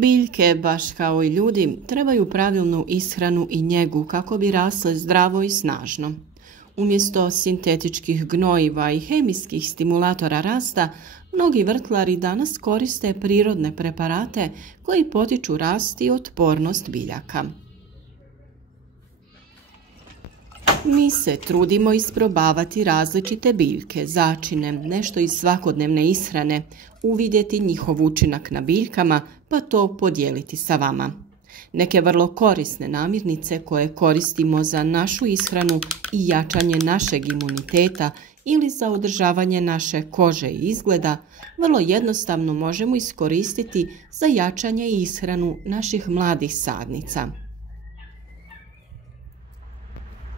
Biljke, baš kao i ljudi, trebaju pravilnu ishranu i njegu kako bi rasle zdravo i snažno. Umjesto sintetičkih gnojiva i hemijskih stimulatora rasta, mnogi vrtlari danas koriste prirodne preparate koji potiču rast i otpornost biljaka. Mi se trudimo isprobavati različite biljke, začine, nešto iz svakodnevne ishrane, uvidjeti njihov učinak na biljkama, pa to podijeliti sa vama. Neke vrlo korisne namirnice koje koristimo za našu ishranu i jačanje našeg imuniteta ili za održavanje naše kože i izgleda, vrlo jednostavno možemo iskoristiti za jačanje i ishranu naših mladih sadnica.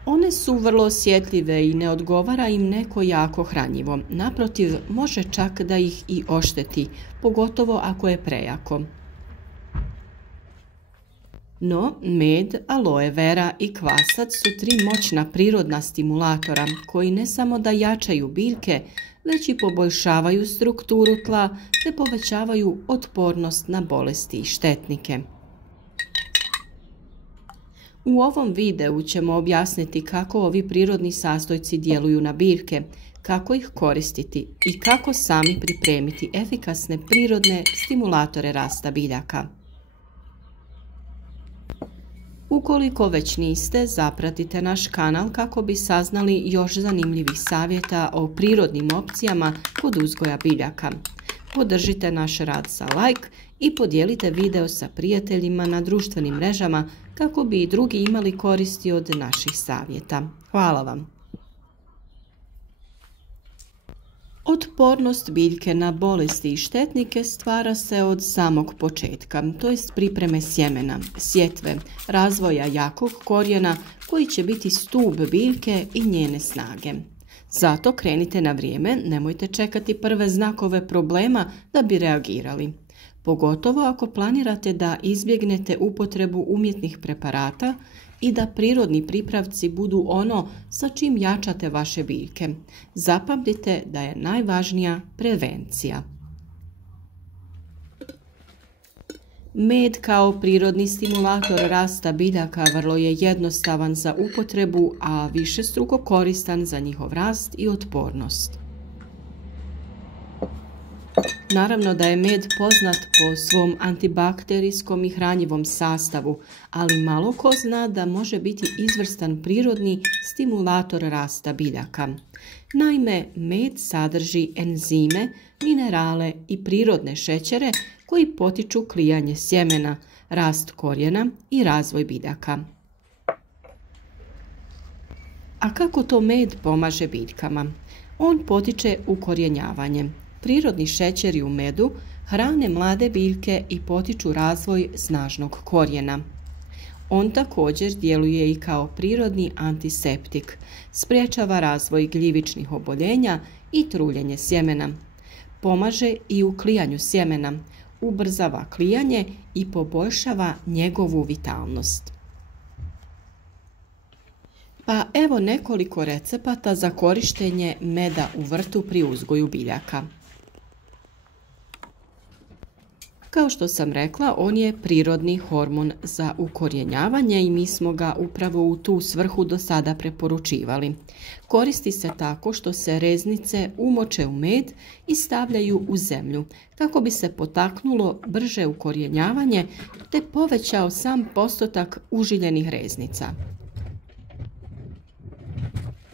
One su vrlo osjetljive i ne odgovara im neko jako hranjivo. Naprotiv, može čak da ih i ošteti, pogotovo ako je prejako. No, med, aloe vera i kvasac su tri moćna prirodna stimulatora koji ne samo da jačaju biljke, već i poboljšavaju strukturu tla te povećavaju otpornost na bolesti i štetnike. U ovom videu ćemo objasniti kako ovi prirodni sastojci djeluju na biljke, kako ih koristiti i kako sami pripremiti efikasne prirodne stimulatore rasta biljaka. Ukoliko već niste, zapratite naš kanal kako bi saznali još zanimljivih savjeta o prirodnim opcijama kod uzgoja biljaka. Podržite naš rad sa like i podijelite video sa prijateljima na društvenim mrežama kako bi i drugi imali koristi od naših savjeta. Hvala vam! Otpornost biljke na bolesti i štetnike stvara se od samog početka, to jest pripreme sjemena, sjetve, razvoja jakog korijena koji će biti stup biljke i njene snage. Zato krenite na vrijeme, nemojte čekati prve znakove problema da bi reagirali. Pogotovo ako planirate da izbjegnete upotrebu umjetnih preparata i da prirodni pripravci budu ono sa čim jačate vaše biljke. Zapamtite da je najvažnija prevencija. Med kao prirodni stimulator rasta biljaka vrlo je jednostavan za upotrebu, a višestruko koristan za njihov rast i otpornost. Naravno da je med poznat po svom antibakterijskom i hranjivom sastavu, ali malo ko zna da može biti izvrstan prirodni stimulator rasta biljaka. Naime, med sadrži enzime, minerale i prirodne šećere koji potiču klijanje sjemena, rast korijena i razvoj biljaka. A kako to med pomaže biljkama? On potiče ukorijenjavanje. Prirodni šećeri u medu hrane mlade biljke i potiču razvoj snažnog korijena. On također djeluje i kao prirodni antiseptik, sprječava razvoj gljivičnih oboljenja i truljenje sjemena. Pomaže i u klijanju sjemena, ubrzava klijanje i poboljšava njegovu vitalnost. Pa evo nekoliko recepata za korištenje meda u vrtu pri uzgoju biljaka. Kao što sam rekla, on je prirodni hormon za ukorijenjavanje i mi smo ga upravo u tu svrhu do sada preporučivali. Koristi se tako što se reznice umoče u med i stavljaju u zemlju, kako bi se potaknulo brže ukorijenjavanje te povećao sam postotak užiljenih reznica.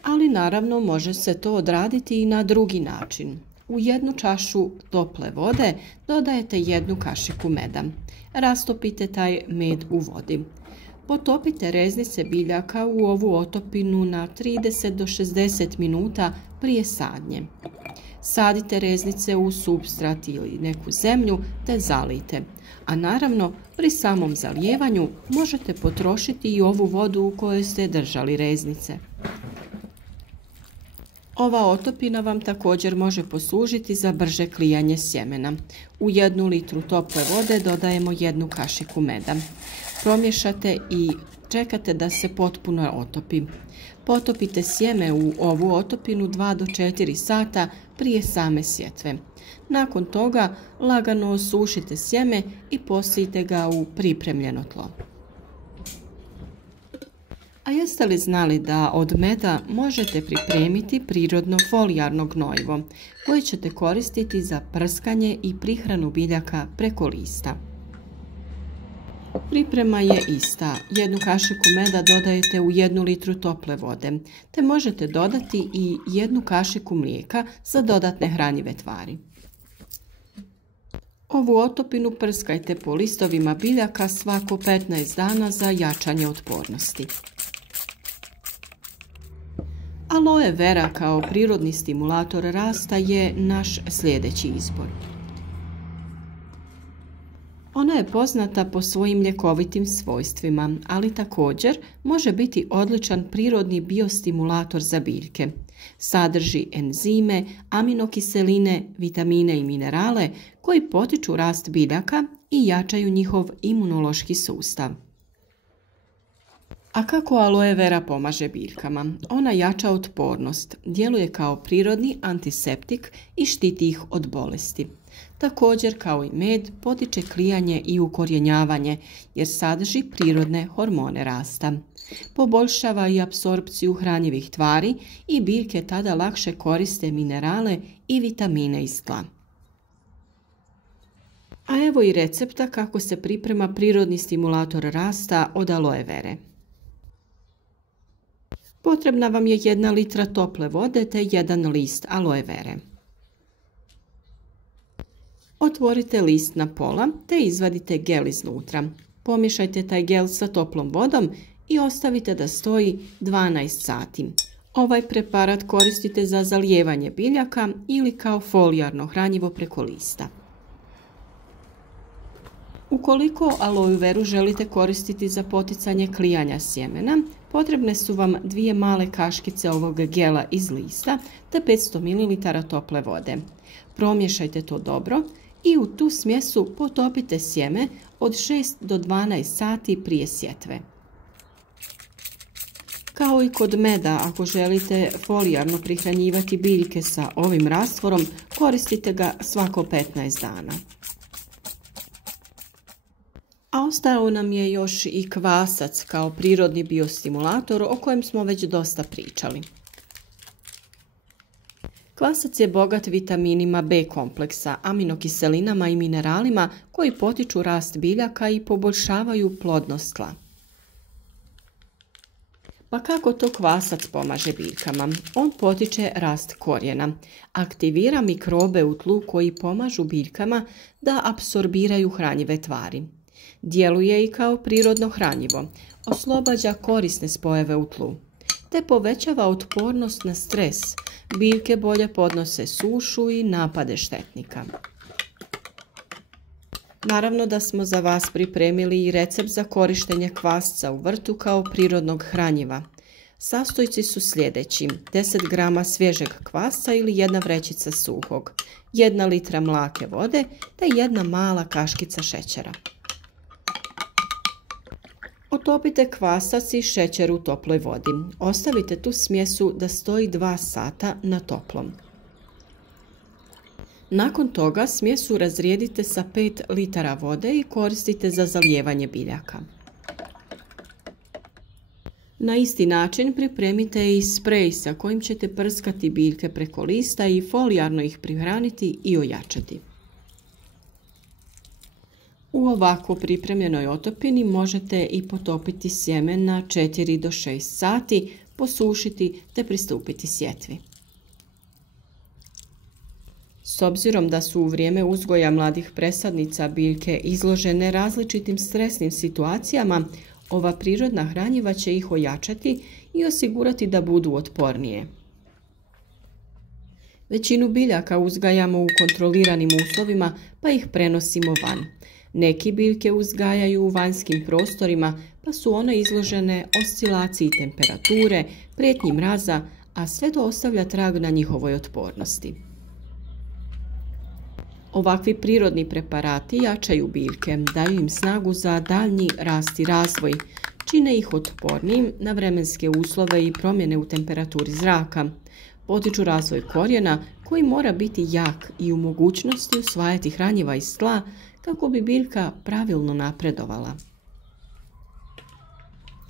Ali naravno može se to odraditi i na drugi način. U jednu čašu tople vode dodajete jednu kašiku meda. Rastopite taj med u vodi. Potopite reznice biljaka u ovu otopinu na 30 do 60 minuta prije sadnje. Sadite reznice u supstrat ili neku zemlju te zalijte. A naravno, pri samom zalijevanju možete potrošiti i ovu vodu u kojoj ste držali reznice. Ova otopina vam također može poslužiti za brže klijanje sjemena. U 1 litru tople vode dodajemo 1 kašiku meda. Promiješate i čekate da se potpuno otopi. Potopite sjeme u ovu otopinu 2 do 4 sata prije same sjetve. Nakon toga lagano osušite sjeme i posijte ga u pripremljeno tlo. A jeste li znali da od meda možete pripremiti prirodno folijarno gnojivo koje ćete koristiti za prskanje i prihranu biljaka preko lista? Priprema je ista. 1 kašiku meda dodajete u 1 litru tople vode, te možete dodati i 1 kašiku mlijeka za dodatne hranjive tvari. Ovu otopinu prskajte po listovima biljaka svako 15 dana za jačanje otpornosti. Aloe vera kao prirodni stimulator rasta je naš sljedeći izbor. Ona je poznata po svojim ljekovitim svojstvima, ali također može biti odličan prirodni biostimulator za biljke. Sadrži enzime, aminokiseline, vitamine i minerale koji potiču rast biljaka i jačaju njihov imunološki sustav. A kako aloe vera pomaže biljkama? Ona jača otpornost, djeluje kao prirodni antiseptik i štiti ih od bolesti. Također, kao i med, potiče klijanje i ukorjenjavanje jer sadrži prirodne hormone rasta. Poboljšava i apsorpciju hranjivih tvari i biljke tada lakše koriste minerale i vitamine iz tla. A evo i recepta kako se priprema prirodni stimulator rasta od aloe vere. Potrebna vam je 1 litra tople vode te 1 list aloe vere. Otvorite list na pola te izvadite gel iznutra. Pomiješajte taj gel sa toplom vodom i ostavite da stoji 12 sati. Ovaj preparat koristite za zalijevanje biljaka ili kao folijarno hranjivo preko lista. Ukoliko aloe veru želite koristiti za poticanje klijanja sjemena, potrebne su vam 2 male kaškice ovog gela iz lista te 500 ml tople vode. Promiješajte to dobro i u tu smjesu potopite sjeme od 6 do 12 sati prije sjetve. Kao i kod meda, ako želite folijarno prihranjivati biljke sa ovim rastvorom, koristite ga svako 15 dana. A ostao nam je još i kvasac kao prirodni biostimulator o kojem smo već dosta pričali. Kvasac je bogat vitaminima B kompleksa, aminokiselinama i mineralima koji potiču rast biljaka i poboljšavaju plodnost tla. Pa kako to kvasac pomaže biljkama? On potiče rast korijena, aktivira mikrobe u tlu koji pomažu biljkama da apsorbiraju hranjive tvari. Djeluje i kao prirodno hranjivo, oslobađa korisne spojeve u tlu, te povećava otpornost na stres. Biljke bolje podnose sušu i napade štetnika. Naravno da smo za vas pripremili i recept za korištenje kvasca u vrtu kao prirodnog hranjiva. Sastojci su sljedeći: 10 grama svježeg kvasca ili 1 vrećica suhog, 1 litra mlake vode te 1 mala kaškica šećera. Otopite kvasac i šećer u toploj vodi. Ostavite tu smjesu da stoji 2 sata na toplom. Nakon toga smjesu razrijedite sa 5 litara vode i koristite za zalijevanje biljaka. Na isti način pripremite i sprej sa kojim ćete prskati biljke preko lista i folijarno ih prihraniti i ojačati. U ovako pripremljenoj otopini možete i potopiti sjeme na 4 do 6 sati, posušiti te pristupiti sjetvi. S obzirom da su u vrijeme uzgoja mladih presadnica biljke izložene različitim stresnim situacijama, ova prirodna hranjiva će ih ojačati i osigurati da budu otpornije. Većinu biljaka uzgajamo u kontroliranim uslovima pa ih prenosimo van. Neki biljke uzgajaju u vanjskim prostorima pa su one izložene oscilaciji temperature, prijetnji mraza, a sve to ostavlja trag na njihovoj otpornosti. Ovakvi prirodni preparati jačaju biljke, daju im snagu za daljnji rast i razvoj, čine ih otpornijim na vremenske uslove i promjene u temperaturi zraka, potiču razvoj korijena koji mora biti jak i u mogućnosti usvajati hranjiva iz tla kako bi biljka pravilno napredovala.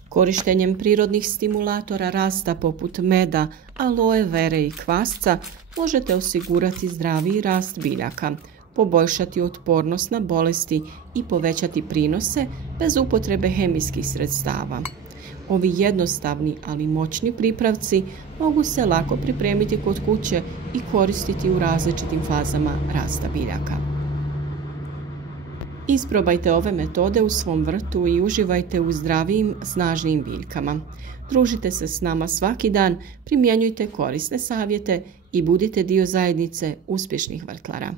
Korištenjem prirodnih stimulatora rasta poput meda, aloe vere i kvasca možete osigurati zdraviji rast biljaka, poboljšati otpornost na bolesti i povećati prinose bez upotrebe hemijskih sredstava. Ovi jednostavni, ali moćni pripravci mogu se lako pripremiti kod kuće i koristiti u različitim fazama rasta biljaka. Isprobajte ove metode u svom vrtu i uživajte u zdravijim, snažnijim biljkama. Družite se s nama svaki dan, primjenjujte korisne savjete i budite dio zajednice uspješnih vrtlara.